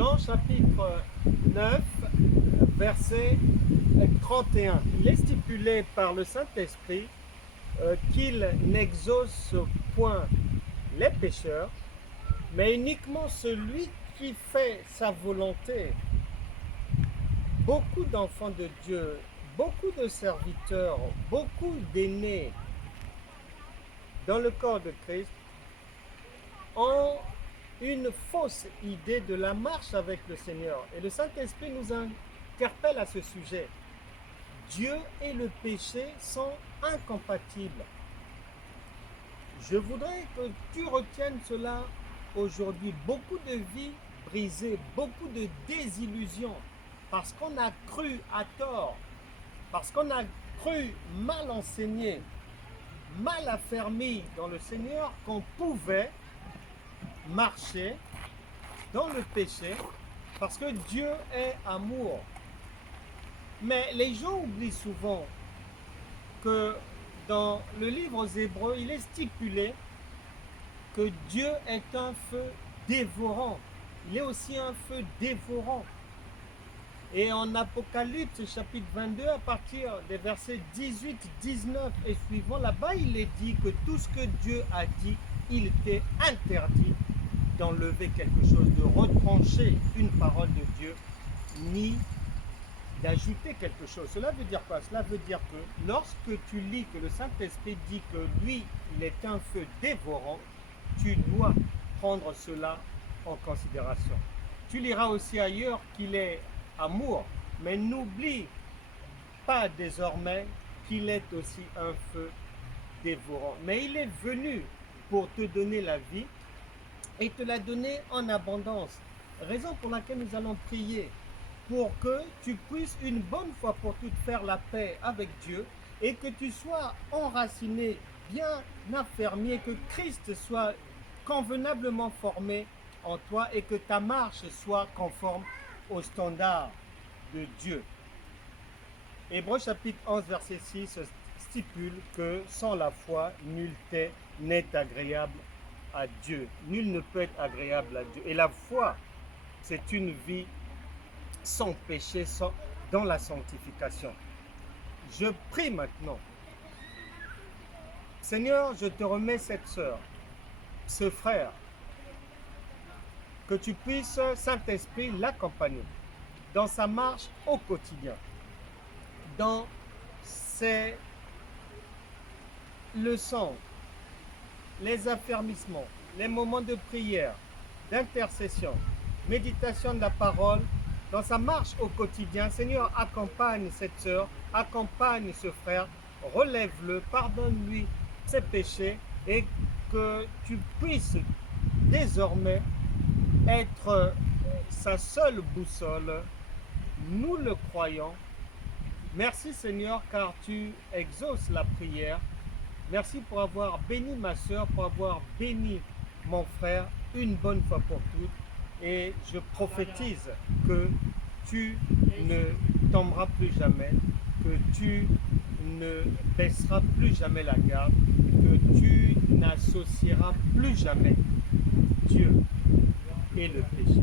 Jean chapitre 9, verset 31. Il est stipulé par le Saint-Esprit qu'il n'exauce point les pécheurs, mais uniquement celui qui fait sa volonté. Beaucoup d'enfants de Dieu, beaucoup de serviteurs, beaucoup d'aînés dans le corps de Christ ont une fausse idée de la marche avec le Seigneur. Et le Saint-Esprit nous interpelle à ce sujet. Dieu et le péché sont incompatibles. Je voudrais que tu retiennes cela aujourd'hui. Beaucoup de vies brisées, beaucoup de désillusions, parce qu'on a cru à tort, parce qu'on a cru mal enseigné, mal affermi dans le Seigneur qu'on pouvait marcher dans le péché, parce que Dieu est amour. Mais les gens oublient souvent que dans le livre aux Hébreux, il est stipulé que Dieu est un feu dévorant. Il est aussi un feu dévorant. Et en Apocalypse chapitre 22, à partir des versets 18, 19 et suivants, là-bas, il est dit que tout ce que Dieu a dit, il était interdit d'enlever quelque chose, de retrancher une parole de Dieu, ni d'ajouter quelque chose. Cela veut dire quoi? Cela veut dire que lorsque tu lis que le Saint-Esprit dit que lui, il est un feu dévorant, tu dois prendre cela en considération. Tu liras aussi ailleurs qu'il est amour, mais n'oublie pas désormais qu'il est aussi un feu dévorant. Mais il est venu pour te donner la vie et te la donner en abondance. Raison pour laquelle nous allons prier, pour que tu puisses une bonne fois pour toutes faire la paix avec Dieu et que tu sois enraciné, bien affermi, et que Christ soit convenablement formé en toi et que ta marche soit conforme au standard de Dieu. Hébreux chapitre 11 verset 6 stipule que sans la foi, nul n'est agréable à Dieu. Nul ne peut être agréable à Dieu. Et la foi, c'est une vie sans péché, dans la sanctification. Je prie maintenant. Seigneur, je te remets cette sœur, ce frère, que tu puisses, Saint-Esprit, l'accompagner dans sa marche au quotidien, dans ses leçons, les affermissements, les moments de prière, d'intercession, méditation de la parole, dans sa marche au quotidien. Seigneur, accompagne cette sœur, accompagne ce frère, relève-le, pardonne-lui ses péchés et que tu puisses désormais être sa seule boussole. Nous le croyons. Merci Seigneur, car tu exauces la prière. Merci pour avoir béni ma sœur, pour avoir béni mon frère une bonne fois pour toutes. Et je prophétise que tu ne tomberas plus jamais, que tu ne baisseras plus jamais la garde, que tu n'associeras plus jamais Dieu et le péché.